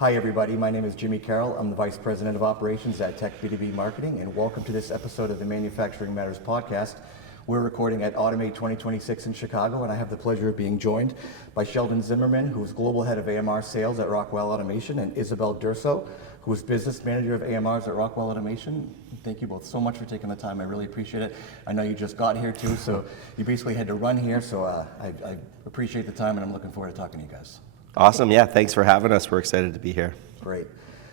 Hi everybody, my name is Jimmy Carroll. I'm the Vice President of Operations at Tech B2B Marketing, and welcome to this episode of the Manufacturing Matters podcast. We're recording at Automate 2026 in Chicago, and I have the pleasure of being joined by Sheldon Zimmerman, who is Global Head of AMR Sales at Rockwell Automation, and Isabelle Durso, who is Business Manager of AMRs at Rockwell Automation. Thank you both so much for taking the time. I really appreciate it. I know you just got here too, so you basically had to run here, so I appreciate the time, and I'm looking forward to talking to you guys. Awesome, yeah, thanks for having us. We're excited to be here. Great.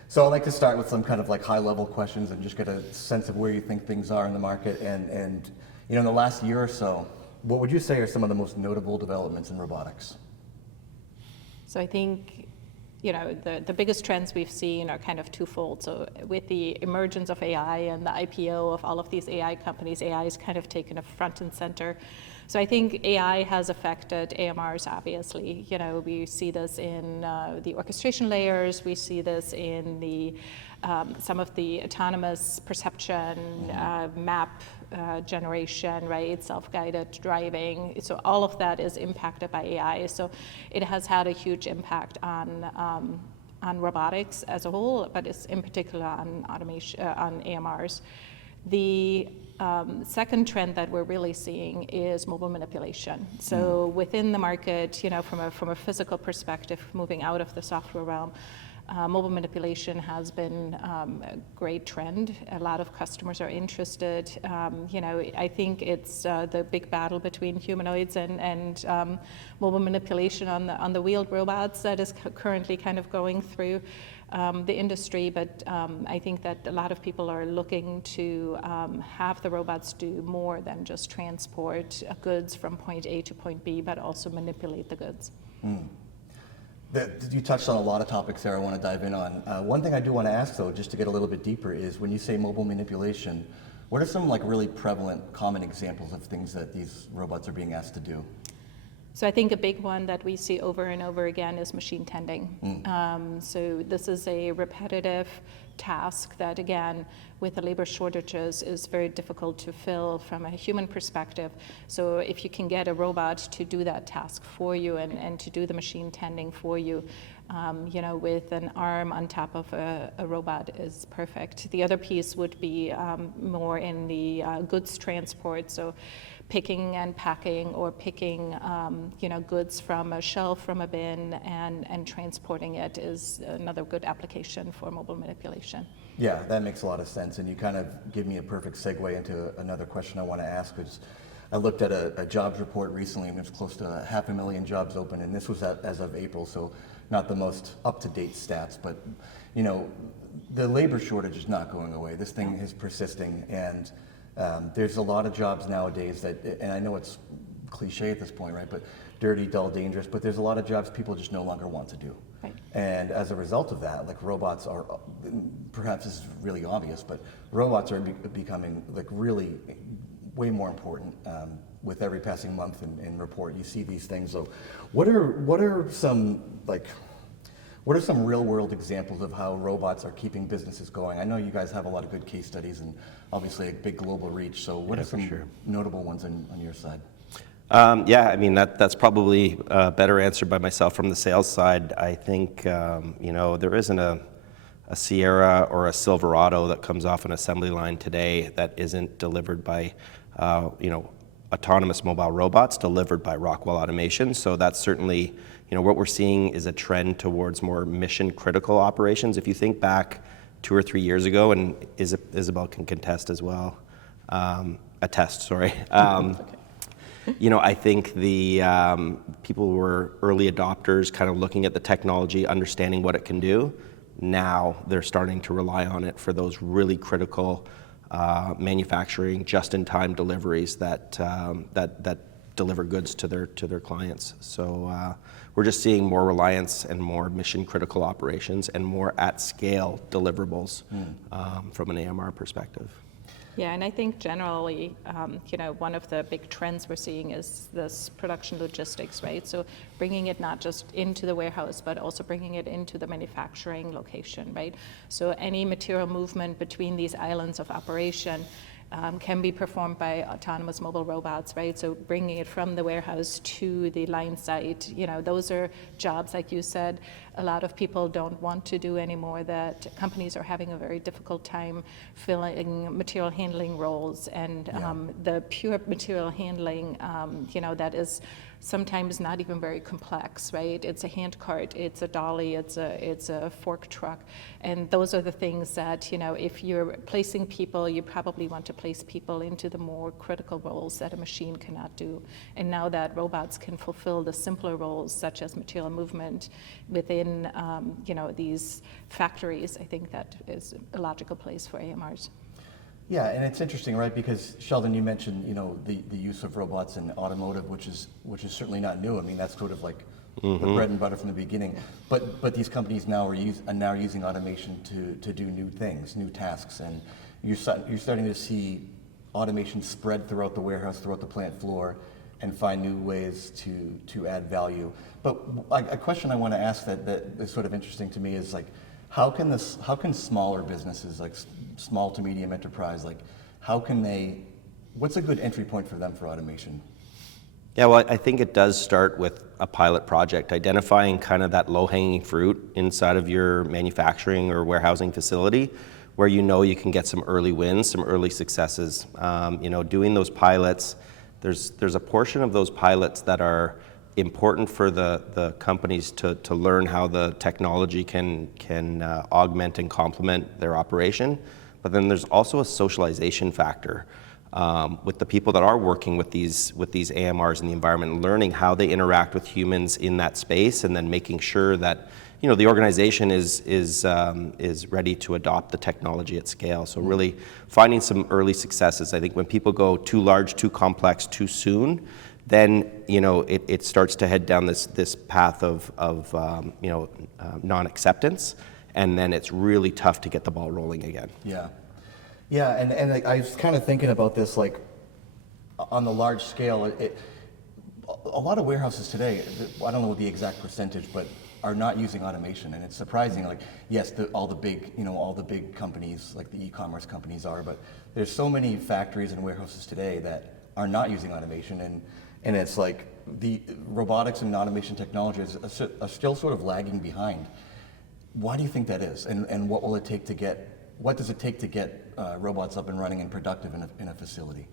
So I'd like to start with some kind of like high level questions and just get a sense of where you think things are in the market. And you know, in the last year or so, what would you say are some of the most notable developments in robotics? So I think, you know, the biggest trends we've seen are kind of twofold. So with the emergence of AI and the IPO of all of these AI companies, AI is kind of taken a front and center. So I think AI has affected AMRs, obviously. You know, we see this in the orchestration layers, we see this in the some of the autonomous perception, map generation, right, self-guided driving. So all of that is impacted by AI. So it has had a huge impact on robotics as a whole, but it's in particular on automation, on AMRs. The second trend that we're really seeing is mobile manipulation. So within the market, you know, from a physical perspective, moving out of the software realm, mobile manipulation has been a great trend. A lot of customers are interested. You know, I think it's the big battle between humanoids and mobile manipulation on the wheeled robots that is currently kind of going through the industry, but I think that a lot of people are looking to have the robots do more than just transport goods from point A to point B, but also manipulate the goods. You touched on a lot of topics there I want to dive in on. One thing I do want to ask though, just to get a little bit deeper, is when you say mobile manipulation, what are some like really prevalent, common examples of things that these robots are being asked to do? So I think a big one that we see over and over again is machine tending. So this is a repetitive task that, again, with the labor shortages, is very difficult to fill from a human perspective. So if you can get a robot to do that task for you and to do the machine tending for you, you know, with an arm on top of a robot is perfect. The other piece would be more in the goods transport. So picking and packing, or picking you know, goods from a shelf, from a bin, and transporting it is another good application for mobile manipulation. Yeah, that makes a lot of sense, and you kind of give me a perfect segue into another question I want to ask, which I looked at a jobs report recently, and there's close to 500,000 jobs open, and this was as of April, so not the most up-to-date stats, but you know, the labor shortage is not going away. This thing is persisting, and there's a lot of jobs nowadays that, and I know it's cliche at this point, right, but dirty, dull, dangerous, but there's a lot of jobs people just no longer want to do. Right. And as a result of that, like robots are, perhaps this is really obvious, but robots are becoming like really way more important with every passing month and report. You see these things. So what are some real world examples of how robots are keeping businesses going? I know you guys have a lot of good case studies and obviously a big global reach. So what are some notable ones on your side? Yeah, I mean, that's probably better answered by myself from the sales side. I think, you know, there isn't a Sierra or a Silverado that comes off an assembly line today that isn't delivered by, you know, autonomous mobile robots delivered by Rockwell Automation. So that's certainly, you know, what we're seeing is a trend towards more mission critical operations. If you think back 2 or 3 years ago, and Isabelle can contest as well, attest, sorry. You know, I think the people who were early adopters, kind of looking at the technology, understanding what it can do. Now they're starting to rely on it for those really critical manufacturing, just-in-time deliveries that deliver goods to their clients. So we're just seeing more reliance and more mission-critical operations and more at-scale deliverables from an AMR perspective. Yeah, and I think generally, you know, one of the big trends we're seeing is this production logistics, right? So bringing it not just into the warehouse, but also bringing it into the manufacturing location, right? So any material movement between these islands of operation can be performed by autonomous mobile robots, right? So bringing it from the warehouse to the line site, those are jobs, like you said, a lot of people don't want to do anymore, that companies are having a very difficult time filling material handling roles. And the pure material handling, that is sometimes not even very complex, right? It's a hand cart, it's a dolly, it's a fork truck. And those are the things that, if you're placing people, you probably want to place people into the more critical roles that a machine cannot do. And now that robots can fulfill the simpler roles, such as material movement within, these factories, I think that is a logical place for AMRs. Yeah, and it's interesting, right? Because Sheldon, you mentioned, the use of robots in automotive, which is certainly not new. I mean, that's sort of like the bread and butter from the beginning. But these companies now are using automation to do new things, new tasks, and you're starting to see automation spread throughout the warehouse, throughout the plant floor, and find new ways to add value. But a question I want to ask that is sort of interesting to me is like, how can smaller businesses, like small to medium enterprise, like what's a good entry point for them for automation? Yeah, well, I think it does start with a pilot project, identifying kind of that low-hanging fruit inside of your manufacturing or warehousing facility, where you can get some early wins, some early successes. Doing those pilots, there's a portion of those pilots that are important for the companies to learn how the technology can augment and complement their operation. But then there's also a socialization factor with the people that are working with these AMRs in the environment, learning how they interact with humans in that space, and then making sure that the organization is ready to adopt the technology at scale. So really finding some early successes. I think when people go too large, too complex, too soon, then it starts to head down this path of non-acceptance, and then it's really tough to get the ball rolling again. Yeah, and I was kind of thinking about this, like on the large scale. A lot of warehouses today, I don't know the exact percentage, but are not using automation, and it's surprising. Like, yes, all the big companies, like the e-commerce companies are, but there's so many factories and warehouses today that are not using automation, and it's like the robotics and automation technologies are still sort of lagging behind. Why do you think that is? And what does it take to get robots up and running and productive in a facility?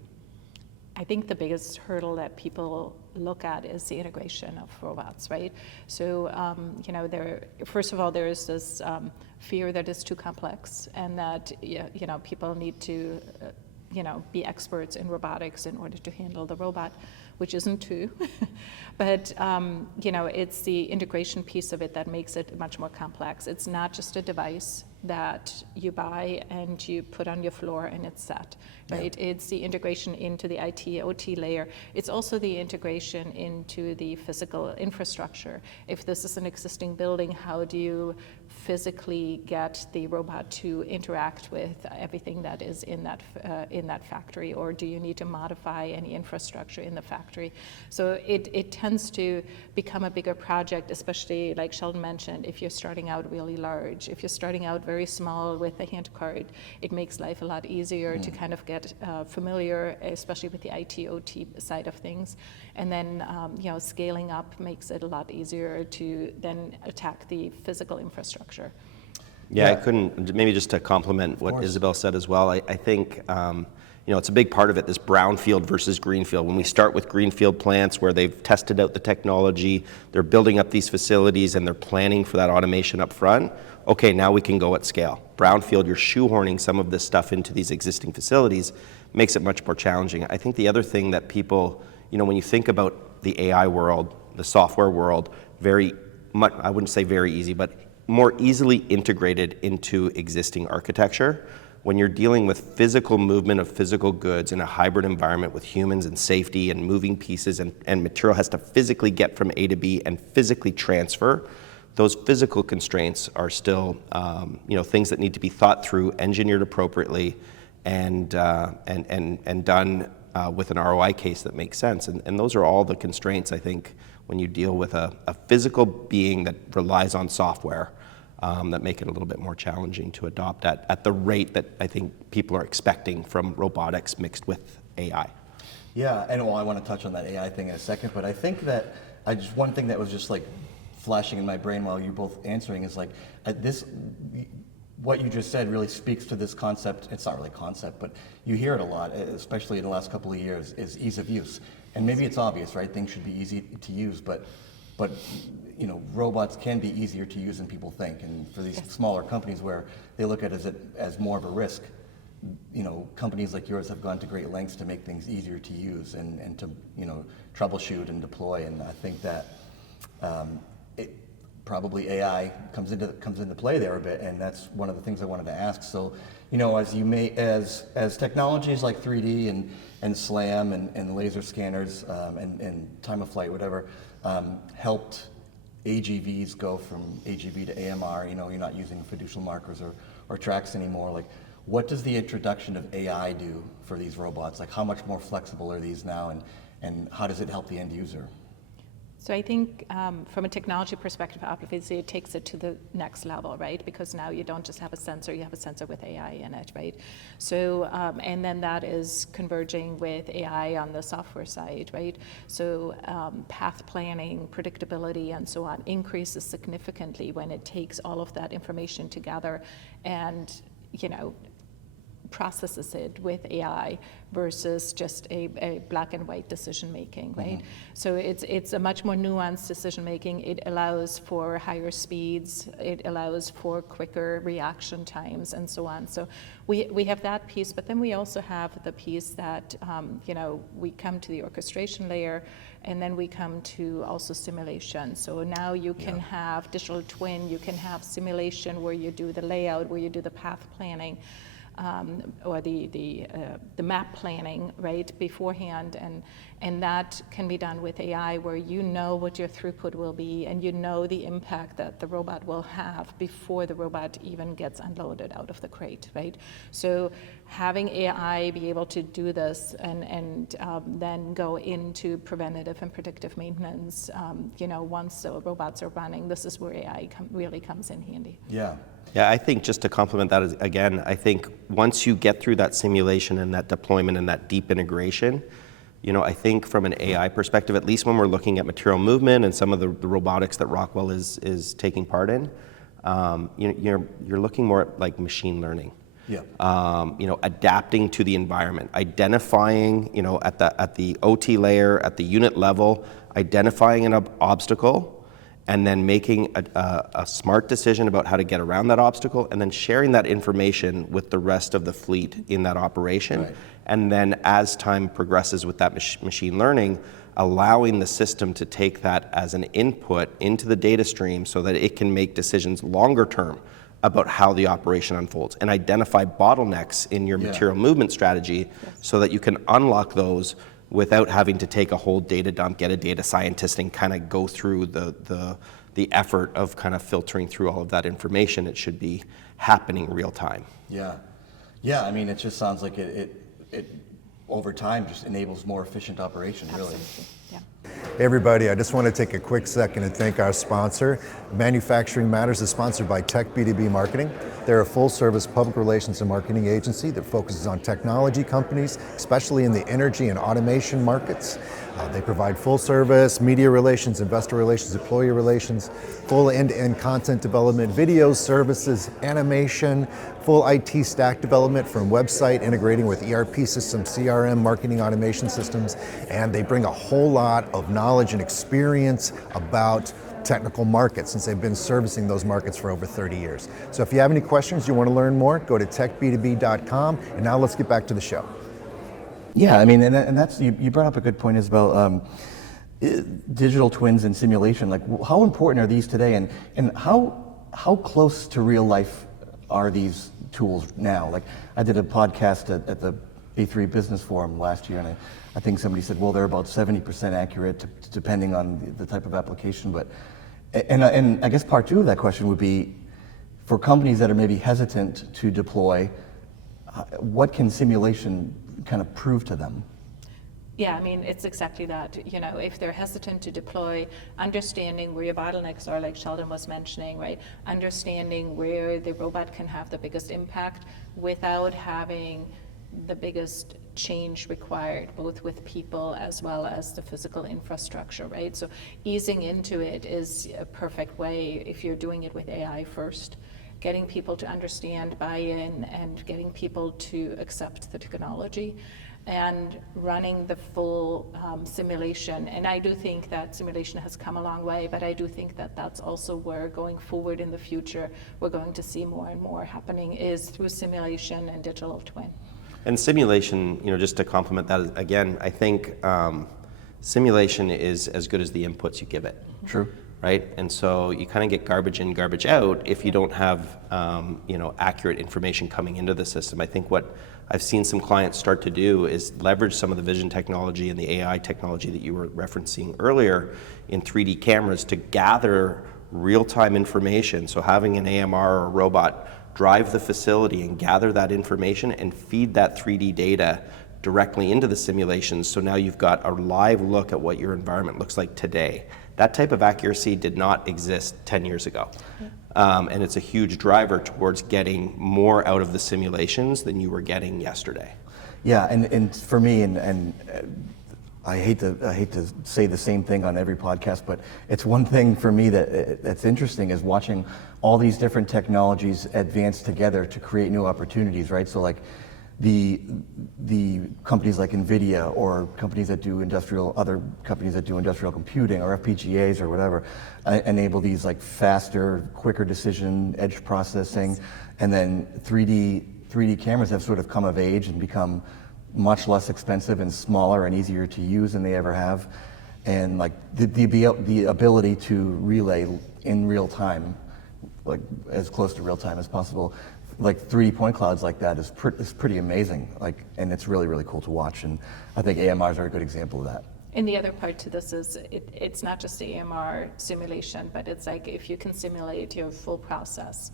I think the biggest hurdle that people look at is the integration of robots, right? So, first of all, there is this fear that it's too complex, and that people need to be experts in robotics in order to handle the robot, which isn't true. But it's the integration piece of it that makes it much more complex. It's not just a device that you buy and you put on your floor and it's set, right? Yeah. It's the integration into the IT, OT layer. It's also the integration into the physical infrastructure. If this is an existing building, how do you physically get the robot to interact with everything that is in that factory, or do you need to modify any infrastructure in the factory? So it tends to become a bigger project, especially like Sheldon mentioned, if you're starting out really large. If you're starting out very small with a hand cart, it makes life a lot easier to kind of get familiar, especially with the IT, OT side of things. And then scaling up makes it a lot easier to then attack the physical infrastructure. Yeah, I couldn't, maybe just to complement what Isabelle said as well, I think it's a big part of it, this brownfield versus greenfield. When we start with greenfield plants where they've tested out the technology, they're building up these facilities and they're planning for that automation up front, okay, now we can go at scale. Brownfield, you're shoehorning some of this stuff into these existing facilities, makes it much more challenging. I think the other thing that people, when you think about the AI world, the software world, very much, I wouldn't say very easy, but more easily integrated into existing architecture. When you're dealing with physical movement of physical goods in a hybrid environment with humans and safety and moving pieces, and material has to physically get from A to B and physically transfer, those physical constraints are still things that need to be thought through, engineered appropriately, and done with an ROI case that makes sense. And those are all the constraints, I think, when you deal with a physical being that relies on software. that make it a little bit more challenging to adopt at the rate that I think people are expecting from robotics mixed with AI. Yeah, and well, I want to touch on that AI thing in a second, but I think that one thing that was just like flashing in my brain while you both answering is like what you just said really speaks to this concept. It's not really a concept, but you hear it a lot, especially in the last couple of years, is ease of use. And maybe it's obvious, right? Things should be easy to use, but you know, robots can be easier to use than people think. And for these smaller companies where they look at it as more of a risk, you know, companies like yours have gone to great lengths to make things easier to use and to, you know, troubleshoot and deploy. And I think that probably AI comes into play there a bit, and that's one of the things I wanted to ask. So, you know, as technologies like 3D and SLAM and laser scanners and time of flight, whatever, helped AGVs go from AGV to AMR. You know, you're not using fiducial markers or tracks anymore. Like, what does the introduction of AI do for these robots? Like, how much more flexible are these now, and how does it help the end user? So I think from a technology perspective, obviously it takes it to the next level, right? Because now you don't just have a sensor, you have a sensor with AI in it, right? So, and then that is converging with AI on the software side, right? So path planning, predictability, and so on increases significantly when it takes all of that information together and, you know, processes it with AI versus just a black and white decision making, right? Mm-hmm. So it's a much more nuanced decision making. It allows for higher speeds. It allows for quicker reaction times and so on. So we have that piece, but then we also have the piece that, you know, we come to the orchestration layer, and then we come to also simulation. So now you can have digital twin, you can have simulation where you do the layout, where you do the path planning, or the map planning, right, beforehand, and that can be done with AI, where you know what your throughput will be, and you know the impact that the robot will have before the robot even gets unloaded out of the crate, right? So having AI be able to do this and then go into preventative and predictive maintenance, you know, once the robots are running, this is where AI really comes in handy. Yeah. Yeah, I think just to complement that again, I think once you get through that simulation and that deployment and that deep integration, you know, I think from an AI perspective, at least when we're looking at material movement and some of the robotics that Rockwell is taking part in, you're looking more at like machine learning. Yeah. You know, adapting to the environment, identifying, you know, at the OT layer, at the unit level, identifying an obstacle, and then making a smart decision about how to get around that obstacle, and then sharing that information with the rest of the fleet in that operation. Right. And then as time progresses with that machine learning, allowing the system to take that as an input into the data stream so that it can make decisions longer term about how the operation unfolds and identify bottlenecks in your material movement strategy so that you can unlock those without having to take a whole data dump, get a data scientist, and kind of go through the effort of kind of filtering through all of that information. It should be happening real time. Yeah. Yeah, I mean, it just sounds like it over time just enables more efficient operation, really. Absolutely. Yeah. Hey everybody, I just want to take a quick second and thank our sponsor. Manufacturing Matters is sponsored by Tech B2B Marketing. They're a full-service public relations and marketing agency that focuses on technology companies, especially in the energy and automation markets. They provide full-service media relations, investor relations, employee relations, full end-to-end content development, videos, services, animation, full IT stack development from website integrating with ERP systems, CRM, marketing automation systems, and they bring a whole lot of knowledge and experience about technical markets since they've been servicing those markets for over 30 years. So if you have any questions, you want to learn more, go to techb2b.com, and now let's get back to the show. Yeah, I mean, and that's, you brought up a good point, Isabelle. Digital twins and simulation, like how important are these today, and how close to real life are these tools now? Like, I did a podcast at the A3 Business Forum last year, and I think somebody said, well, they're about 70% accurate, depending on the type of application. But and I guess part two of that question would be, for companies that are maybe hesitant to deploy, what can simulation kind of prove to them? Yeah, I mean, it's exactly that. You know, if they're hesitant to deploy, understanding where your bottlenecks are, like Sheldon was mentioning, right? Understanding where the robot can have the biggest impact without having the biggest change required, both with people as well as the physical infrastructure, right? So easing into it is a perfect way if you're doing it with AI first. Getting people to understand, buy in, and getting people to accept the technology, and running the full simulation. And I do think that simulation has come a long way, but I do think that that's also where going forward in the future, we're going to see more and more happening is through simulation and digital twin. And simulation, you know, just to complement that again, I think simulation is as good as the inputs you give it. True. Right? And so you kind of get garbage in, garbage out if you don't have you know, accurate information coming into the system. I think what I've seen some clients start to do is leverage some of the vision technology and the AI technology that you were referencing earlier in 3D cameras to gather real-time information. So having an AMR or a robot drive the facility and gather that information and feed that 3D data directly into the simulations. So now you've got a live look at what your environment looks like today. That type of accuracy did not exist 10 years ago. And it's a huge driver towards getting more out of the simulations than you were getting yesterday. Yeah, and for me, and I hate to say the same thing on every podcast, but it's one thing for me that's interesting is watching all these different technologies advance together to create new opportunities, right? So like the companies like NVIDIA or companies that do other companies that do industrial computing or FPGAs or whatever, enable these like faster, quicker decision, edge processing, and then 3D cameras have sort of come of age and become much less expensive and smaller and easier to use than they ever have. And like the ability to relay in real time, like as close to real time as possible, like 3D point clouds like that is pretty amazing. Like, and it's really, really cool to watch. And I think AMRs are a good example of that. And the other part to this is it's not just the AMR simulation, but it's like if you can simulate your full process,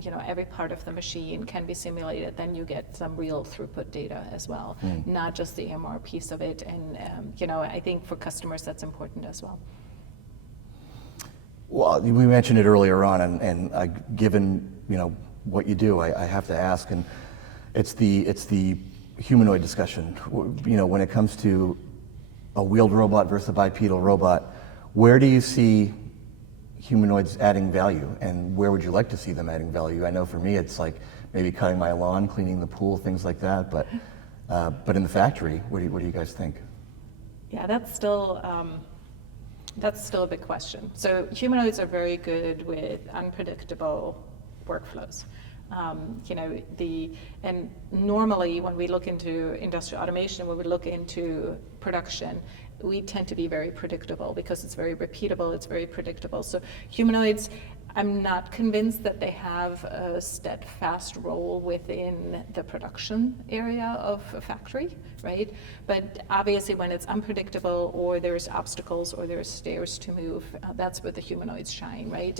you know, every part of the machine can be simulated, then you get some real throughput data as well, not just the AMR piece of it. And, you know, I think for customers that's important as well. Well, we mentioned it earlier on, and given, you know, what you do, I have to ask, and it's the humanoid discussion. You know, when it comes to a wheeled robot versus a bipedal robot, where do you see humanoids adding value, and where would you like to see them adding value? I know for me, it's like maybe cutting my lawn, cleaning the pool, things like that. But in the factory, what do you guys think? Yeah, that's still a big question. So humanoids are very good with unpredictable workflows. You know, and normally when we look into industrial automation, when we look into production, we tend to be very predictable because it's very repeatable, it's very predictable. So humanoids, I'm not convinced that they have a steadfast role within the production area of a factory, right? But obviously when it's unpredictable or there's obstacles or there's stairs to move, that's where the humanoids shine, right?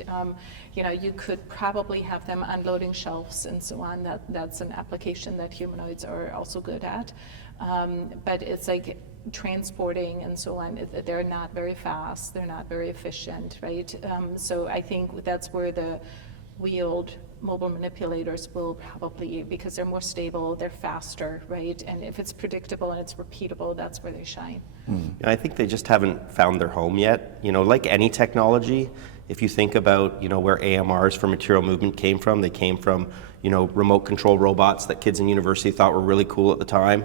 You know, you could probably have them unloading shelves and so on. That's an application that humanoids are also good at. But it's like transporting and so on, they're not very fast, they're not very efficient, right? So I think that's where the wheeled mobile manipulators will probably, because they're more stable, they're faster, right? And if it's predictable and it's repeatable, that's where they shine. And I think they just haven't found their home yet. You know, like any technology, if you think about, you know, where AMRs for material movement came from, they came from, you know, remote control robots that kids in university thought were really cool at the time.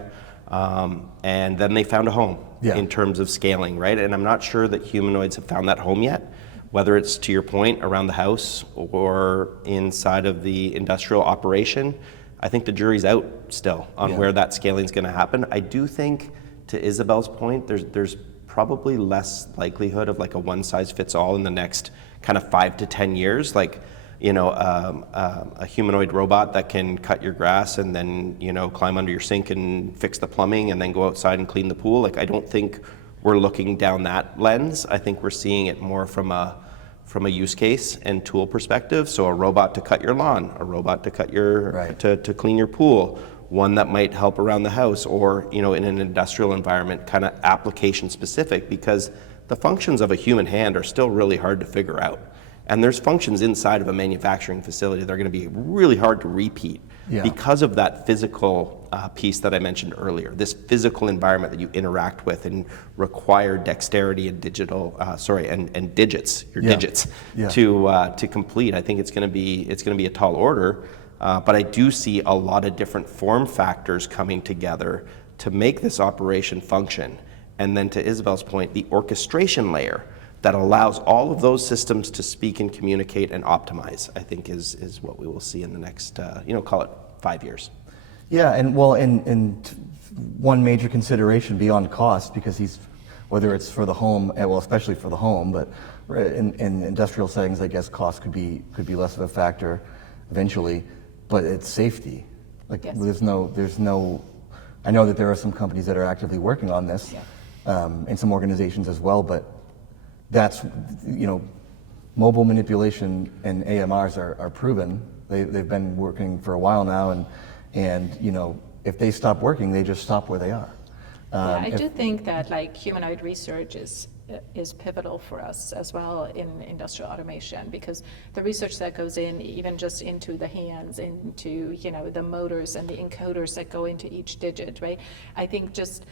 And then they found a home in terms of scaling, right? And I'm not sure that humanoids have found that home yet, whether it's, to your point, around the house or inside of the industrial operation. I think the jury's out still on where that scaling is going to happen. I do think, to Isabelle's point, there's probably less likelihood of like a one-size-fits-all in the next kind of 5 to 10 years. Like, you know, a humanoid robot that can cut your grass and then, you know, climb under your sink and fix the plumbing and then go outside and clean the pool. Like, I don't think we're looking down that lens. I think we're seeing it more from a use case and tool perspective. So a robot to cut your lawn, a robot to cut your to clean your pool, one that might help around the house, or in an industrial environment, kind of application specific, because the functions of a human hand are still really hard to figure out. And there's functions inside of a manufacturing facility that are going to be really hard to repeat because of that physical piece that I mentioned earlier, this physical environment that you interact with and require dexterity and and digits to complete. I think it's going to be a tall order, but I do see a lot of different form factors coming together to make this operation function. And then, to Isabelle's point, the orchestration layer that allows all of those systems to speak and communicate and optimize, I think is what we will see in the next, call it 5 years. Yeah, and one major consideration beyond cost, because whether it's for the home, especially for the home, but in industrial settings, I guess cost could be less of a factor eventually, but it's safety. There's no, I know that there are some companies that are actively working on this, and some organizations as well, but that's, mobile manipulation and AMRs are proven. They've been working for a while now, and if they stop working, they just stop where they are. I do think that humanoid research is pivotal for us as well in industrial automation, because the research that goes in, even just into the hands, into the motors and the encoders that go into each digit, right? I think just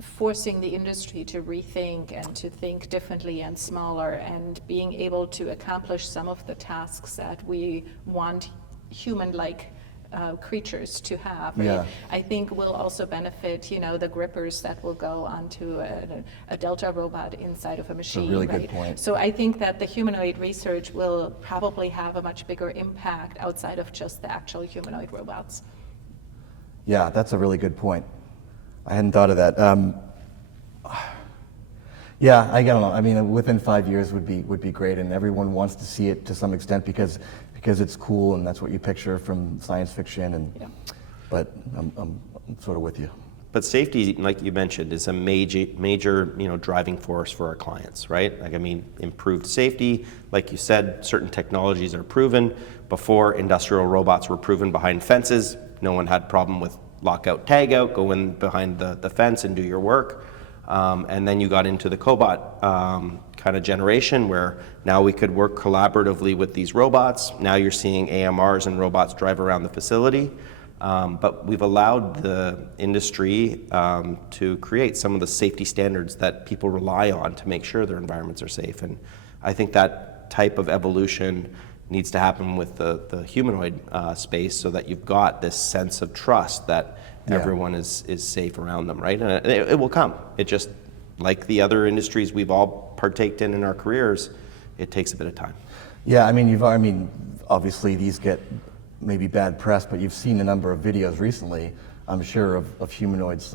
forcing the industry to rethink and to think differently and smaller, and being able to accomplish some of the tasks that we want human-like creatures to have, right? Yeah. I think will also benefit, the grippers that will go onto a Delta robot inside of a machine. That's a really right? good point. So I think that the humanoid research will probably have a much bigger impact outside of just the actual humanoid robots. Yeah, that's a really good point. I hadn't thought of that. Yeah, I don't know. I mean, within 5 years would be great, and everyone wants to see it to some extent because it's cool and that's what you picture from science fiction. But I'm sort of with you. But safety, like you mentioned, is a major driving force for our clients, right? Improved safety, like you said, certain technologies are proven. Before, industrial robots were proven behind fences. No one had problem with lockout, tagout, go in behind the fence and do your work. And then you got into the cobot kind of generation, where now we could work collaboratively with these robots. Now you're seeing AMRs and robots drive around the facility. But we've allowed the industry to create some of the safety standards that people rely on to make sure their environments are safe. And I think that type of evolution needs to happen with the humanoid space, so that you've got this sense of trust that everyone is safe around them, right? And it will come. It just, like the other industries we've all partaked in our careers, it takes a bit of time. Yeah, obviously these get maybe bad press, but you've seen a number of videos recently, I'm sure, of humanoids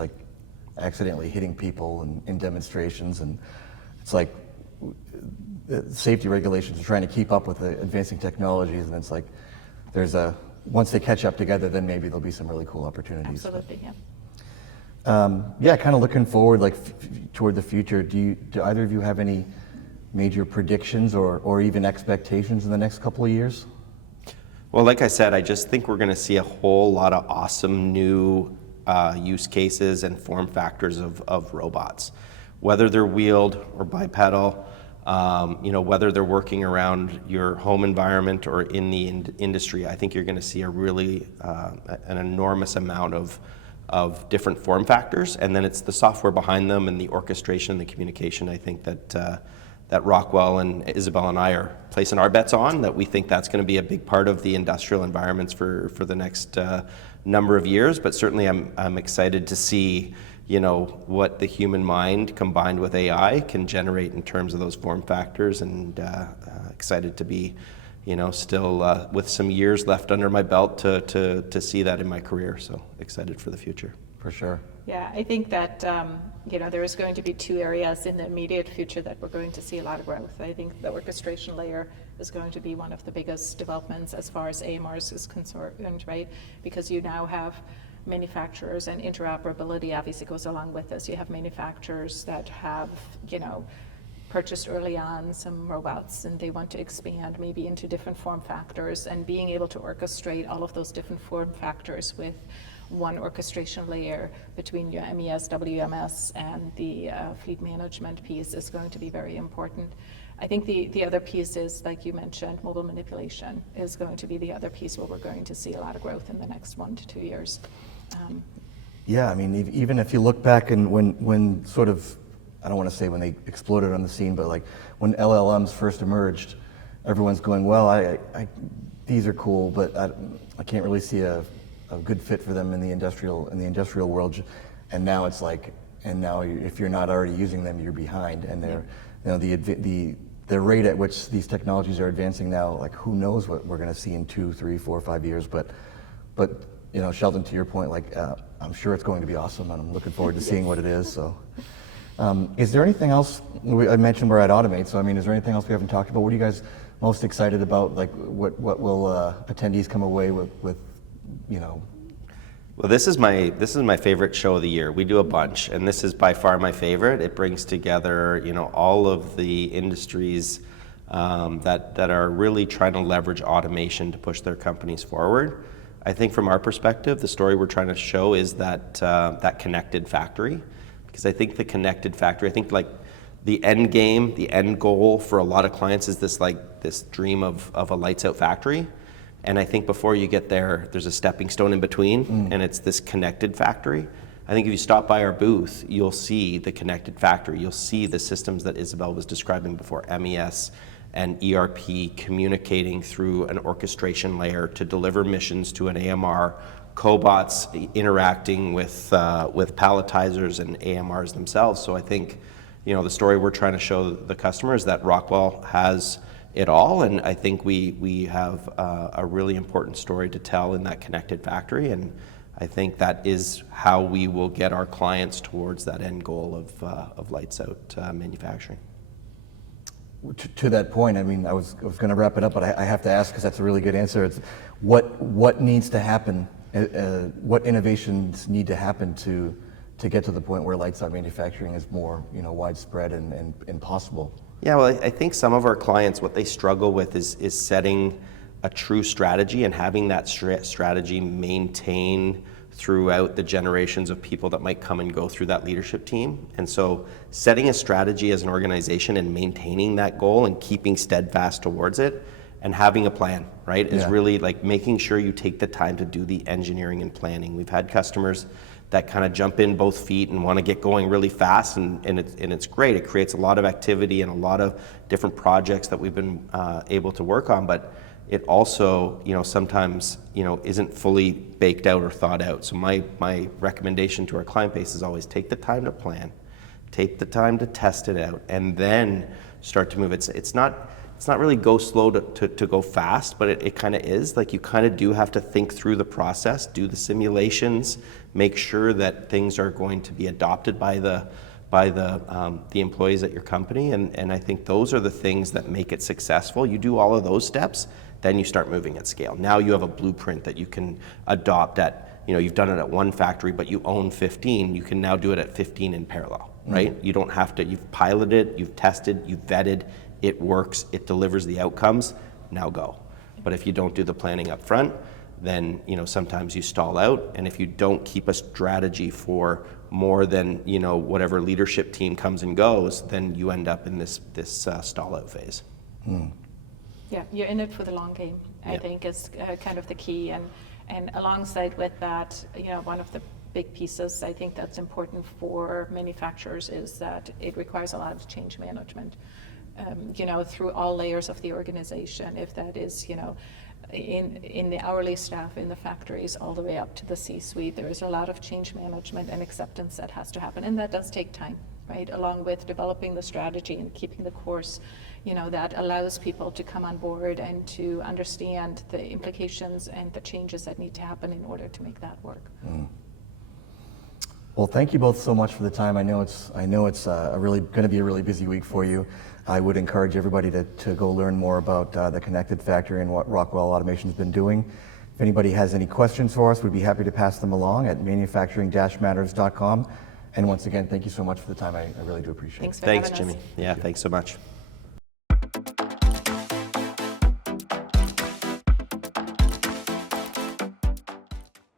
accidentally hitting people in demonstrations, and it's like safety regulations are trying to keep up with the advancing technologies, and it's like once they catch up together, then maybe there'll be some really cool opportunities. Absolutely, yeah. Kind of looking forward, toward the future. Do either of you have any major predictions or even expectations in the next couple of years? Well, like I said, I just think we're going to see a whole lot of awesome new use cases and form factors of robots, whether they're wheeled or bipedal. Whether they're working around your home environment or in the industry, I think you're going to see a really an enormous amount of different form factors, and then it's the software behind them and the orchestration and the communication. I think that Rockwell and Isabelle and I are placing our bets on, that we think that's going to be a big part of the industrial environments for the next number of years. But certainly I'm excited to see what the human mind combined with AI can generate in terms of those form factors, and excited to be, still with some years left under my belt to see that in my career. So excited for the future. For sure. Yeah, I think that there is going to be two areas in the immediate future that we're going to see a lot of growth. I think the orchestration layer is going to be one of the biggest developments as far as AMRs is concerned, right? Because you now have manufacturers, and interoperability obviously goes along with this. You have manufacturers that have, purchased early on some robots, and they want to expand maybe into different form factors, and being able to orchestrate all of those different form factors with one orchestration layer between your MES, WMS, and the fleet management piece is going to be very important. I think the other piece is, like you mentioned, mobile manipulation is going to be the other piece where we're going to see a lot of growth in the next 1 to 2 years. Yeah, I mean, even if you look back and when sort of, I don't want to say when they exploded on the scene, but like when LLMs first emerged, everyone's going, well, these are cool, but I can't really see a good fit for them in the industrial world. And now it's like, if you're not already using them, you're behind. And the rate at which these technologies are advancing now, like who knows what we're going to see in 2, 3, 4, 5 years. But Sheldon, to your point, like I'm sure it's going to be awesome, and I'm looking forward to seeing what it is. So, is there anything else? I mentioned we're at Automate, so I mean, is there anything else we haven't talked about? What are you guys most excited about? Like, what will attendees come away with? Well, this is my favorite show of the year. We do a bunch, and this is by far my favorite. It brings together, all of the industries that are really trying to leverage automation to push their companies forward. I think from our perspective, the story we're trying to show is that connected factory, because I think the connected factory, I think like the end game, the end goal for a lot of clients is this dream of a lights out factory. And I think before you get there, there's a stepping stone in between, and it's this connected factory. I think if you stop by our booth, you'll see the connected factory. You'll see the systems that Isabelle was describing before, MES and ERP communicating through an orchestration layer to deliver missions to an AMR, cobots interacting with palletizers and AMRs themselves. So I think, the story we're trying to show the customer is that Rockwell has it all, and I think we have a really important story to tell in that connected factory, and I think that is how we will get our clients towards that end goal of lights out manufacturing. To that point, I mean, I was going to wrap it up, but I have to ask because that's a really good answer. It's what needs to happen? What innovations need to happen to get to the point where lights out manufacturing is more widespread and possible? Yeah, well, I think some of our clients, what they struggle with is setting a true strategy and having that strategy maintain throughout the generations of people that might come and go through that leadership team. And so setting a strategy as an organization and maintaining that goal and keeping steadfast towards it and having a plan, right, is really like making sure you take the time to do the engineering and planning. We've had customers that kind of jump in both feet and want to get going really fast, and it's great. It creates a lot of activity and a lot of different projects that we've been able to work on, but it also, sometimes, isn't fully baked out or thought out. So my recommendation to our client base is always take the time to plan, take the time to test it out, and then start to move. It's not really go slow to go fast, but it kind of is. Like you kind of do have to think through the process, do the simulations, make sure that things are going to be adopted by the employees at your company, and I think those are the things that make it successful. You do all of those steps, then you start moving at scale. Now you have a blueprint that you can adopt at, you've done it at one factory, but you own 15, you can now do it at 15 in parallel, right? You don't have to, you've piloted, you've tested, you've vetted, it works, it delivers the outcomes, now go. But if you don't do the planning up front, then sometimes you stall out, and if you don't keep a strategy for more than whatever leadership team comes and goes, then you end up in this stall out phase. Yeah, you're in it for the long game, I think is kind of the key, and alongside with that, one of the big pieces I think that's important for manufacturers is that it requires a lot of change management. Through all layers of the organization, if that is, in the hourly staff in the factories all the way up to the C-suite, there is a lot of change management and acceptance that has to happen, and that does take time, right? Along with developing the strategy and keeping the course, that allows people to come on board and to understand the implications and the changes that need to happen in order to make that work. Well, thank you both so much for the time. I know it's going to be a really busy week for you. I would encourage everybody to go learn more about the Connected Factory and what Rockwell Automation's been doing. If anybody has any questions for us, we'd be happy to pass them along at manufacturing-matters.com. And once again, thank you so much for the time. I really do appreciate it. Thanks for having us. Thanks, Jimmy. Yeah, thanks so much.